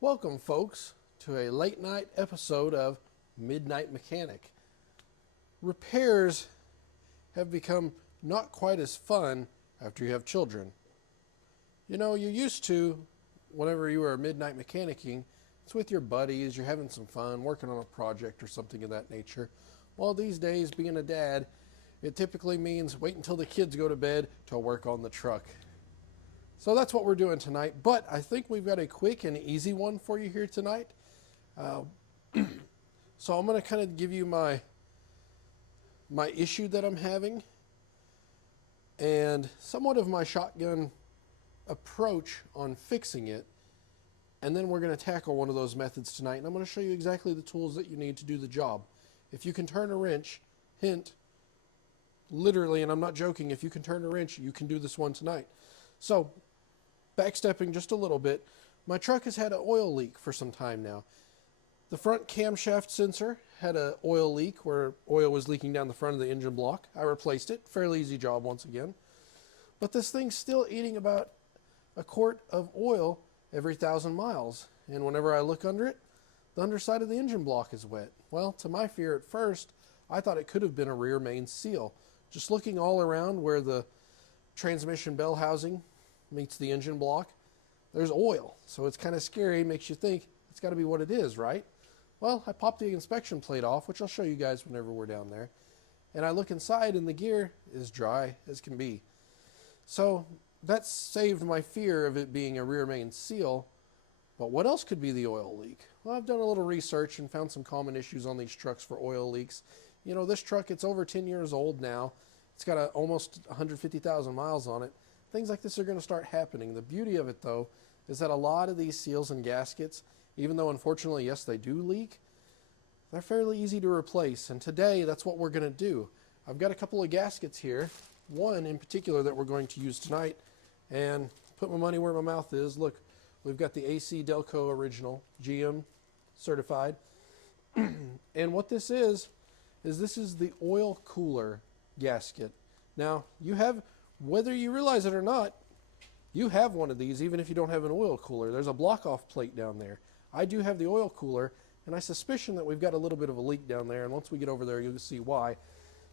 Welcome, folks, to a late night episode of Midnight Mechanic. Repairs have become not quite as fun after you have children. You know, you used to, whenever you were midnight mechanicking, it's with your buddies, you're having some fun, working on a project or something of that nature. While these days, being a dad, it typically means wait until the kids go to bed to work on the truck. So that's what we're doing tonight, but I think we've got a quick and easy one for you here tonight. So I'm going to kind of give you my issue that I'm having and somewhat of my shotgun approach on fixing it. And then we're going to tackle one of those methods tonight, and I'm going to show you exactly the tools that you need to do the job. If you can turn a wrench, hint, literally, and I'm not joking, if you can turn a wrench, you can do this one tonight. So, backstepping just a little bit, my truck has had an oil leak for some time now. The front camshaft sensor had an oil leak where oil was leaking down the front of the engine block. I replaced it. Fairly easy job once again. But this thing's still eating about a quart of oil every 1,000 miles. And whenever I look under it, the underside of the engine block is wet. Well, to my fear at first, I thought it could have been a rear main seal. Just looking all around where the transmission bell housing meets the engine block, there's oil. So it's kind of scary, makes you think it's got to be what it is, right? Well, I popped the inspection plate off, which I'll show you guys whenever we're down there. And I look inside and the gear is dry as can be. So that saved my fear of it being a rear main seal. But what else could be the oil leak? Well, I've done a little research and found some common issues on these trucks for oil leaks. You know, this truck, it's over 10 years old now. It's got almost 150,000 miles on it. Things like this are going to start happening. The beauty of it, though, is that a lot of these seals and gaskets, even though unfortunately, yes, they do leak, they're fairly easy to replace. And today, that's what we're going to do. I've got a couple of gaskets here, one in particular that we're going to use tonight. And put my money where my mouth is. Look, we've got the AC Delco original, GM certified. And what this is this is the oil cooler gasket. Now, you have, whether you realize it or not, you have one of these even if you don't have an oil cooler. There's a block-off plate down there. I do have the oil cooler, and I suspicion that we've got a little bit of a leak down there, and once we get over there, you'll see why.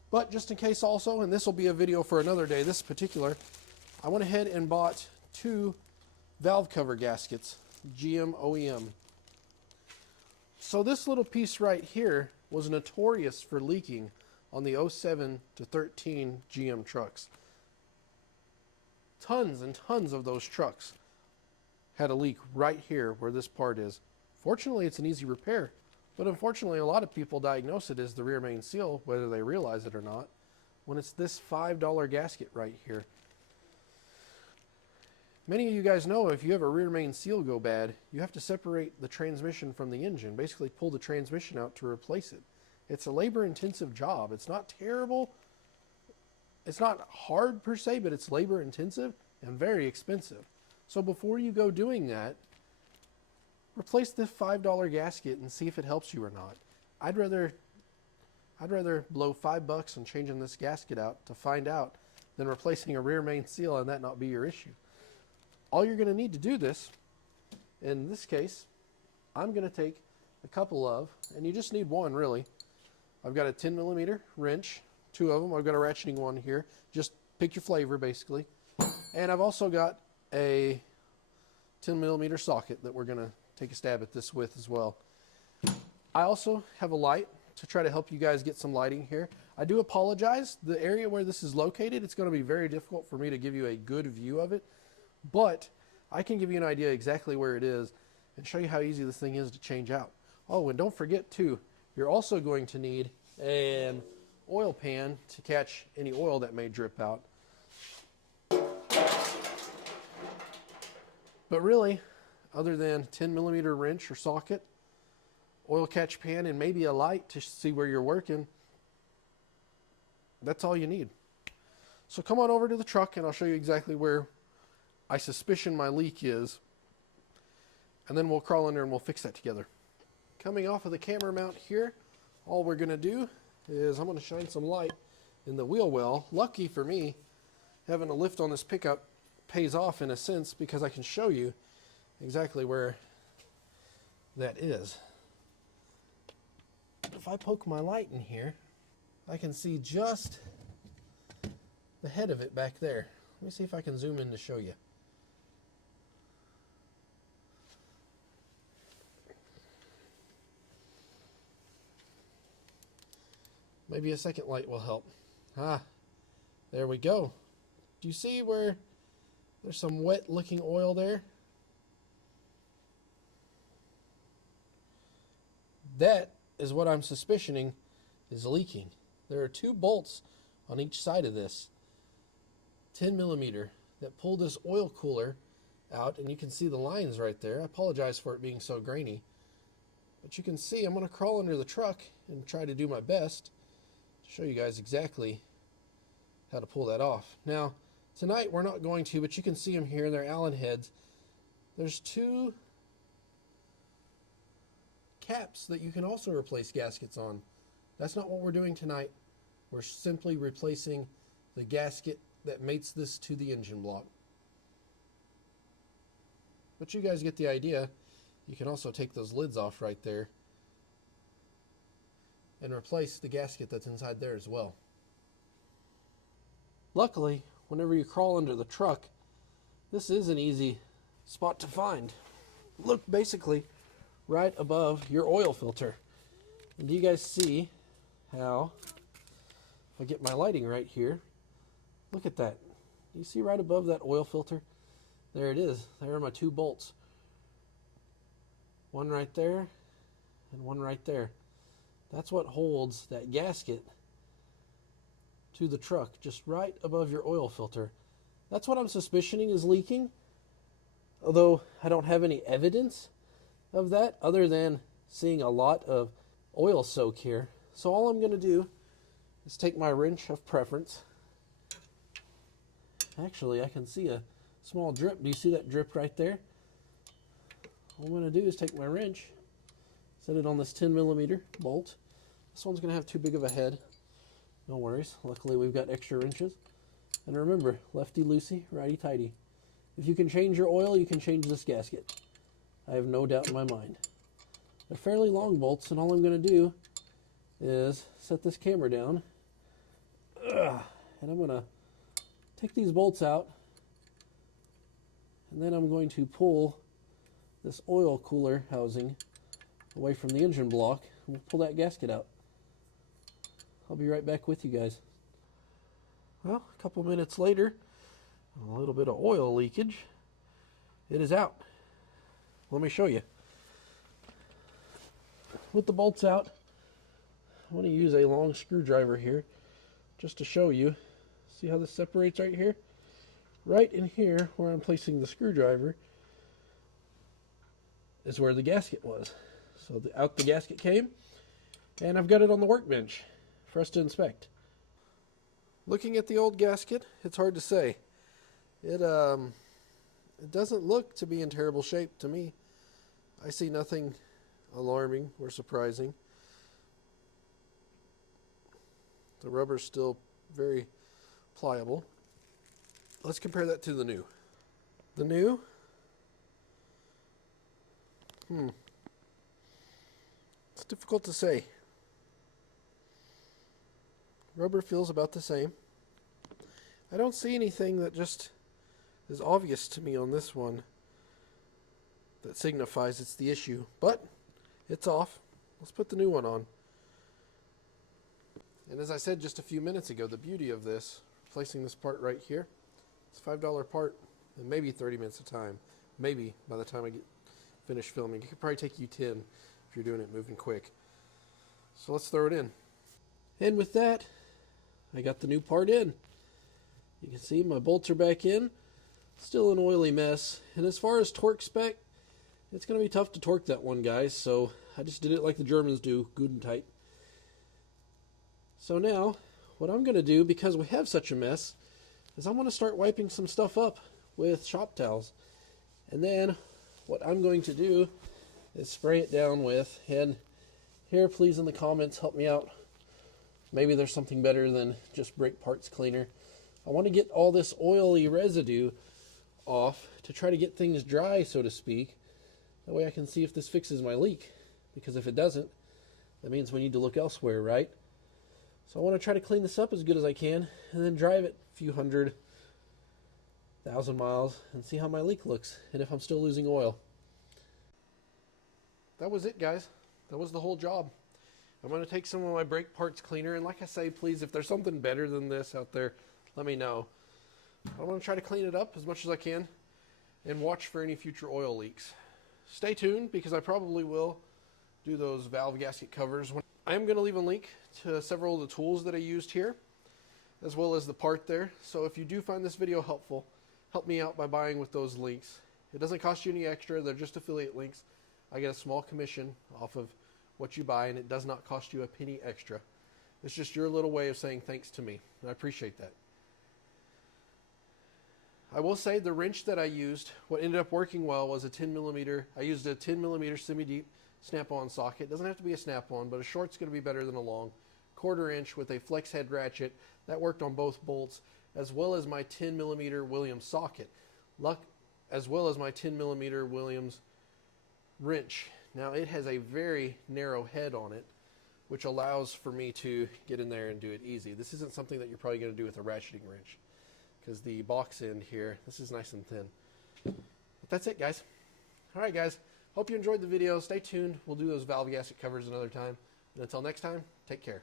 But just in case also, and this will be a video for another day, this particular, I went ahead and bought 2 valve cover gaskets, GM OEM. So this little piece right here was notorious for leaking on the 07 to 13 GM trucks. Tons and tons of those trucks had a leak right here where this part is. Fortunately, it's an easy repair, but unfortunately, a lot of people diagnose it as the rear main seal, whether they realize it or not, when it's this $5 gasket right here. Many of you guys know if you have a rear main seal go bad, you have to separate the transmission from the engine, basically pull the transmission out to replace it. It's a labor-intensive job. It's not terrible. It's not hard per se, but it's labor-intensive and very expensive. So before you go doing that, replace this $5 gasket and see if it helps you or not. I'd rather blow $5 on changing this gasket out to find out than replacing a rear main seal and that not be your issue. All you're going to need to do this, in this case, I'm going to take a couple of, and you just need one really. I've got a 10 millimeter wrench, 2 of them. I've got a ratcheting one here. Just pick your flavor basically. And I've also got a 10 millimeter socket that we're going to take a stab at this with as well. I also have a light to try to help you guys get some lighting here. I do apologize. The area where this is located, it's going to be very difficult for me to give you a good view of it. But I can give you an idea exactly where it is and show you how easy this thing is to change out. Oh, and don't forget too, you're also going to need an oil pan to catch any oil that may drip out. But really, other than 10 millimeter wrench or socket, oil catch pan, and maybe a light to see where you're working, that's all you need. So come on over to the truck and I'll show you exactly where I suspicion my leak is, and then we'll crawl in there and we'll fix that together. Coming off of the camera mount here, all we're going to do is I'm going to shine some light in the wheel well. Lucky for me, having a lift on this pickup pays off in a sense because I can show you exactly where that is. If I poke my light in here, I can see just the head of it back there. Let me see if I can zoom in to show you. Maybe a second light will help. Ah, there we go. Do you see where there's some wet looking oil there? That is what I'm suspicioning is leaking. There are 2 bolts on each side of this 10 millimeter that pull this oil cooler out, and you can see the lines right there. I apologize for it being so grainy, but you can see I'm going to crawl under the truck and try to do my best to show you guys exactly how to pull that off. Now, tonight we're not going to, but you can see them here. They're Allen heads. There's 2 caps that you can also replace gaskets on. That's not what we're doing tonight. We're simply replacing the gasket that mates this to the engine block. But you guys get the idea. You can also take those lids off right there and replace the gasket that's inside there as well. Luckily, whenever you crawl under the truck, this is an easy spot to find. Look basically right above your oil filter. And do you guys see how, if I get my lighting right here, look at that. You see right above that oil filter? There it is. There are my 2 bolts. One right there and one right there. That's what holds that gasket to the truck, just right above your oil filter. That's what I'm suspicioning is leaking, although I don't have any evidence of that other than seeing a lot of oil soak here. So all I'm going to do is take my wrench of preference. Actually, I can see a small drip. Do you see that drip right there? All I'm going to do is take my wrench, set it on this 10 millimeter bolt. This one's going to have too big of a head. No worries. Luckily, we've got extra wrenches. And remember, lefty-loosey, righty-tighty. If you can change your oil, you can change this gasket. I have no doubt in my mind. They're fairly long bolts, and all I'm going to do is set this camera down. And I'm going to take these bolts out, and then I'm going to pull this oil cooler housing away from the engine block, and we'll pull that gasket out. I'll be right back with you guys. Well, a couple minutes later, a little bit of oil leakage. It is out. Let me show you. With the bolts out, I want to use a long screwdriver here just to show you. See how this separates right here? Right in here where I'm placing the screwdriver is where the gasket was. So out the gasket came, and I've got it on the workbench for us to inspect. Looking at the old gasket, it's hard to say. It doesn't look to be in terrible shape to me. I see nothing alarming or surprising. The rubber's still very pliable. Let's compare that to the new. The new, it's difficult to say. Rubber feels about the same. I don't see anything that just is obvious to me on this one that signifies it's the issue, but it's off. Let's put the new one on. And as I said just a few minutes ago, the beauty of this, placing this part right here, it's a $5 part and maybe 30 minutes of time. Maybe by the time I get finished filming. It could probably take you 10 if you're doing it moving quick. So let's throw it in. And with that, I got the new part in. You can see my bolts are back in. Still an oily mess. And as far as torque spec, it's going to be tough to torque that one, guys. So I just did it like the Germans do, good and tight. So now, what I'm going to do, because we have such a mess, is I'm going to start wiping some stuff up with shop towels. And then what I'm going to do is spray it down with, and here, please in the comments, help me out. Maybe there's something better than just brake parts cleaner. I want to get all this oily residue off to try to get things dry, so to speak, That way I can see if this fixes my leak, because if it doesn't, that means we need to look elsewhere, right? So I want to try to clean this up as good as I can and then drive it a few 100,000 miles and see how my leak looks and if I'm still losing oil. That was it, guys. That was the whole job. I'm going to take some of my brake parts cleaner, and like I say, please, if there's something better than this out there, let me know. I want to try to clean it up as much as I can and watch for any future oil leaks. Stay tuned, because I probably will do those valve gasket covers. I am going to leave a link to several of the tools that I used here, as well as the part there. So if you do find this video helpful, help me out by buying with those links. It doesn't cost you any extra. They're just affiliate links. I get a small commission off of what you buy, and it does not cost you a penny extra. It's just your little way of saying thanks to me, and I appreciate that. I will say the wrench that I used, what ended up working well was a 10mm. I used a 10mm semi-deep snap-on socket. It doesn't have to be a snap-on, but a short's going to be better than a long. 1/4 inch with a flex head ratchet. That worked on both bolts, as well as my 10mm Williams socket, as well as my 10mm Williams wrench. Now it has a very narrow head on it, which allows for me to get in there and do it easy. This isn't something that you're probably going to do with a ratcheting wrench, because the box end here, this is nice and thin. But that's it, guys. All right, guys. Hope you enjoyed the video. Stay tuned. We'll do those valve gasket covers another time. And until next time, take care.